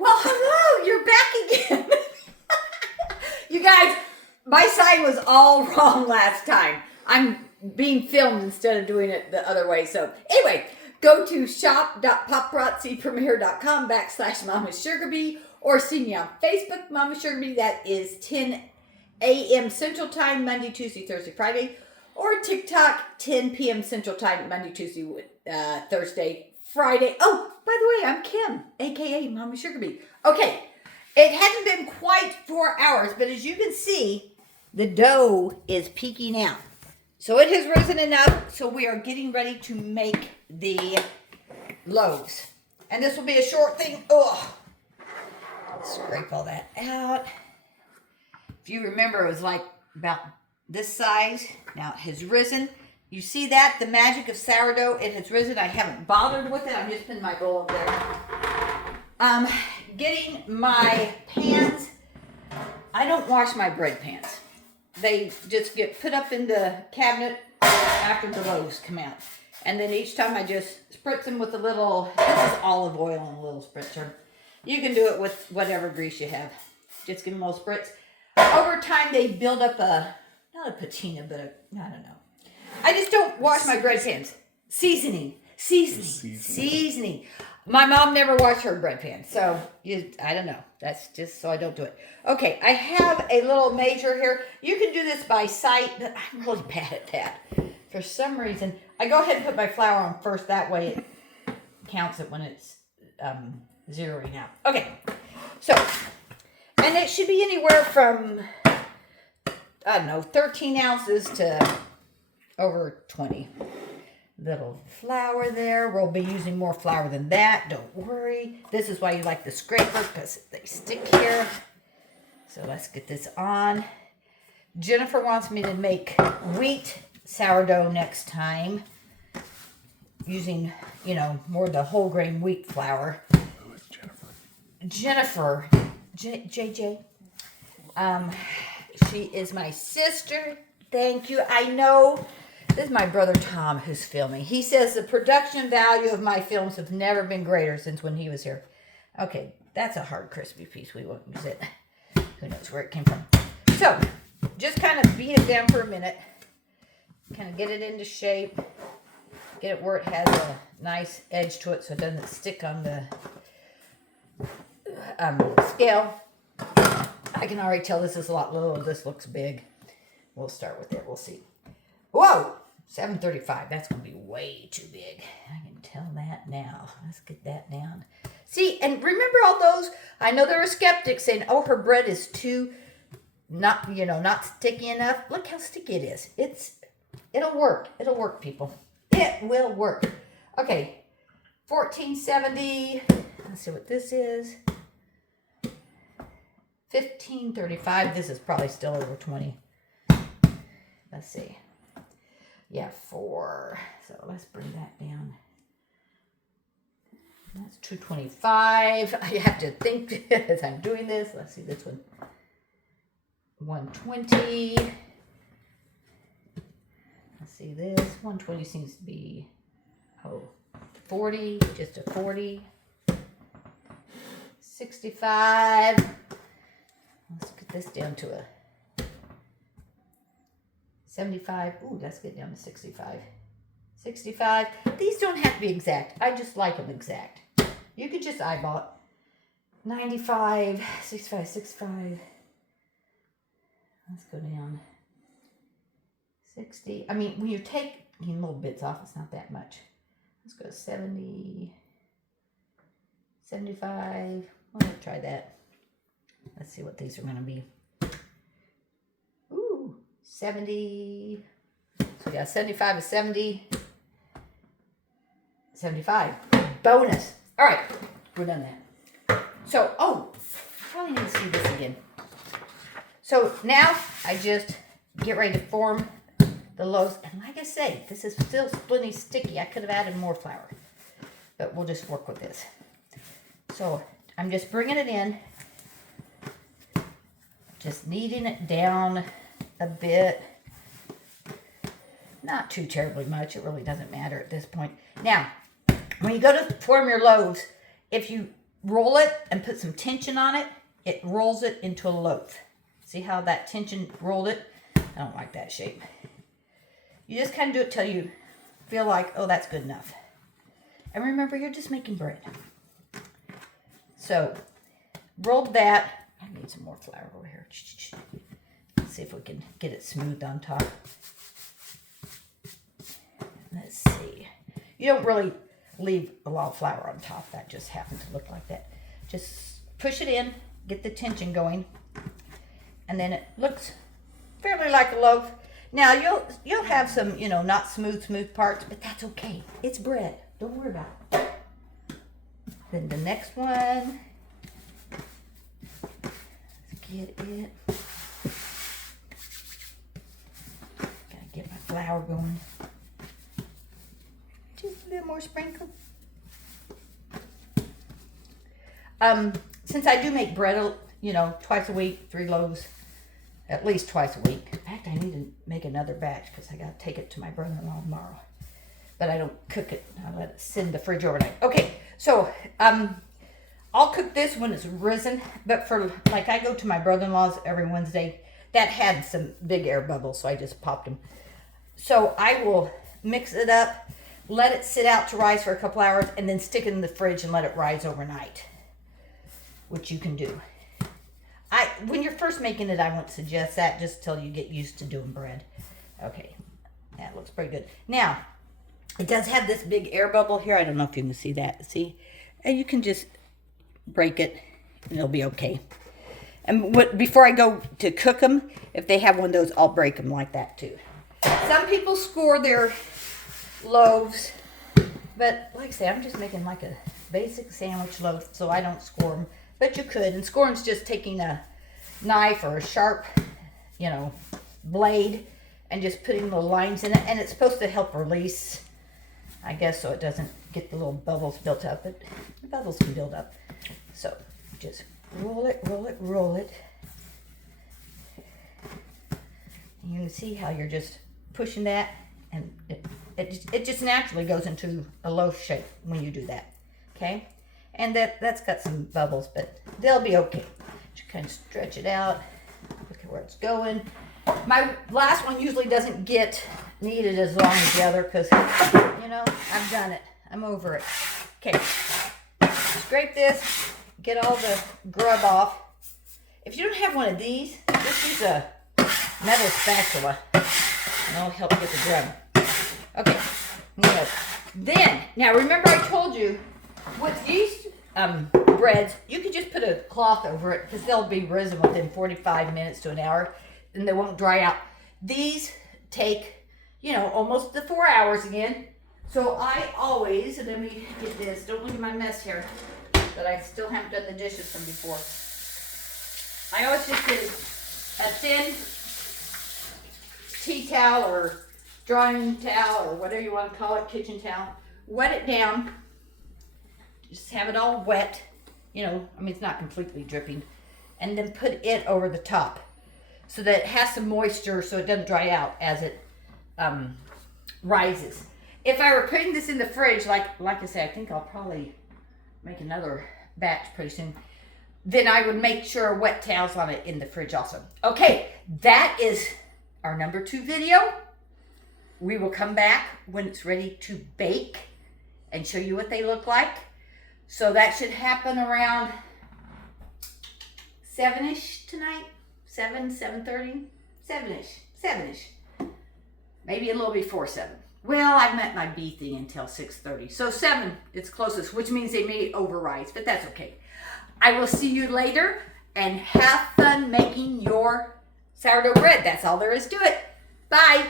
Well, hello, you're back again. You guys, my sign was all wrong last time. I'm being filmed instead of doing it the other way. So anyway, go to shop.paparazzipremiere.com/Mama Sugarbee or see me on Facebook, Mama Sugarbee. That is 10 a.m. Central Time, Monday, Tuesday, Thursday, Friday. Or TikTok, 10 p.m. Central Time, Monday, Tuesday, Thursday, Friday. Oh, by the way, I'm Kim, a.k.a. Mama Sugarbee. Okay, it hasn't been quite 4 hours, but as you can see, the dough is peeking out. So it has risen enough, so we are getting ready to make the loaves. And this will be a short thing. Oh, scrape all that out. If you remember, it was like about this size. Now it has risen. You see that? The magic of sourdough. It has risen. I haven't bothered with it. I'm just putting my bowl up there. Getting my pans. I don't wash my bread pans. They just get put up in the cabinet after the loaves come out. And then each time I just spritz them with a little, this is olive oil and a little spritzer. You can do it with whatever grease you have. Just give them a little spritz. Over time, they build up not a patina, but I don't know. I just don't wash my bread pans. Seasoning. My mom never washed her bread pan, so I don't know. That's just so I don't do it. Okay, I have a little major here. You can do this by sight, but I'm really bad at that. For some reason, I go ahead and put my flour on first. That way it counts it when it's zeroing out. Okay, so, and it should be anywhere from, I don't know, 13 ounces to over 20. Little flour there. We'll be using more flour than that. Don't worry. This is why you like the scraper, because they stick here. So let's get this on. Jennifer wants me to make wheat sourdough next time. Using, more of the whole grain wheat flour. Who is Jennifer? JJ. She is my sister. Thank you. I know. This is my brother Tom who's filming. He says the production value of my films have never been greater since when he was here. Okay, that's a hard crispy piece. We won't use it. Who knows where it came from. So, just kind of beat it down for a minute. Kind of get it into shape. Get it where it has a nice edge to it so it doesn't stick on the scale. I can already tell this is a lot lower. This looks big. We'll start with it. We'll see. Whoa! 735. That's going to be way too big. I can tell that now. Let's get that down. See, and remember all those? I know there are skeptics saying, oh, her bread is too not sticky enough. Look how sticky it is. It'll work. It'll work, people. It will work. Okay. 1470. Let's see what this is. 1535. This is probably still over 20. Let's see. Yeah, 4. So let's bring that down. That's 225. I have to think as I'm doing this. Let's see this one. 120. Let's see this. 120 seems to be 40. Just a 40. 65. Let's get this down to a 75. Ooh, let's get down to 65. 65. These don't have to be exact. I just like them exact. You could just eyeball it. 95, 65, 65. Let's go down. 60. I mean, when you take little bits off, it's not that much. Let's go 70. 75. Well, let's try that. Let's see what these are going to be. 70. So yeah, 75 is 70. 75. Bonus. All right, we're done that. So, probably need to see this again. So now I just get ready to form the loaves. And like I say, this is still plenty sticky. I could have added more flour, but we'll just work with this. So I'm just bringing it in, just kneading it down a bit. Not too terribly much. It really doesn't matter at this point. Now, when you go to form your loaves, if you roll it and put some tension on it, it rolls it into a loaf. See how that tension rolled it? I don't like that shape. You just kind of do it till you feel like, oh, that's good enough. And remember, you're just making bread. So, rolled that. I need some more flour over here. Let's see if we can get it smooth on top. Let's see. You don't really leave a lot of flour on top. That just happens to look like that. Just push it in, get the tension going, and then it looks fairly like a loaf. Now you'll have some, not smooth parts, but that's okay. It's bread. Don't worry about it. Then the next one. Let's get it. Gotta get my flour going. Just a little more sprinkle. Since I do make bread, twice a week, 3 loaves, at least twice a week. In fact, I need to make another batch because I got to take it to my brother-in-law tomorrow. But I don't cook it. I let it sit in the fridge overnight. Okay, so I'll cook this when it's risen. But for, I go to my brother-in-law's every Wednesday. That had some big air bubbles, so I just popped them. So I will mix it up, let it sit out to rise for a couple hours, and then stick it in the fridge and let it rise overnight, which you can do. When you're first making it, I won't suggest that just till you get used to doing bread. Okay, that looks pretty good. Now, it does have this big air bubble here. I don't know if you can see that. See? And you can just break it, and it'll be okay. And before I go to cook them, if they have one of those, I'll break them like that too. Some people score their loaves, but like I say, I'm just making like a basic sandwich loaf, so I don't score them. But you could, and scoring's just taking a knife or a sharp, blade and just putting little lines in it, and it's supposed to help release, I guess, so it doesn't get the little bubbles built up. But the bubbles can build up. So just roll it, roll it, roll it. You can see how you're just pushing that, and it just naturally goes into a loaf shape when you do that. Okay? And that's got some bubbles, but they'll be okay. Just kind of stretch it out. Look at where it's going. My last one usually doesn't get kneaded as long as the other because, I've done it. I'm over it. Okay. Scrape this. Get all the grub off. If you don't have one of these, just use a metal spatula. And that'll help get the grub. Okay. Then, now remember I told you, with these breads, you can just put a cloth over it because they'll be risen within 45 minutes to an hour and they won't dry out. These take, almost the 4 hours again. So I always, and let me get this, don't look at my mess here, but I still haven't done the dishes from before. I always just get a thin tea towel or drying towel or whatever you want to call it, kitchen towel, wet it down. Just have it all wet, it's not completely dripping. And then put it over the top so that it has some moisture so it doesn't dry out as it rises. If I were putting this in the fridge, like I said, I think I'll probably make another batch pretty soon. Then I would make sure wet towels on it in the fridge also. Okay, that is our number 2 video. We will come back when it's ready to bake and show you what they look like. So that should happen around 7-ish tonight. 7:30, 7-ish. Maybe a little before 7. Well, I met my bee thing until 6:30. So 7, it's closest, which means they may overrise, but that's okay. I will see you later, and have fun making your sourdough bread. That's all there is to it. Bye.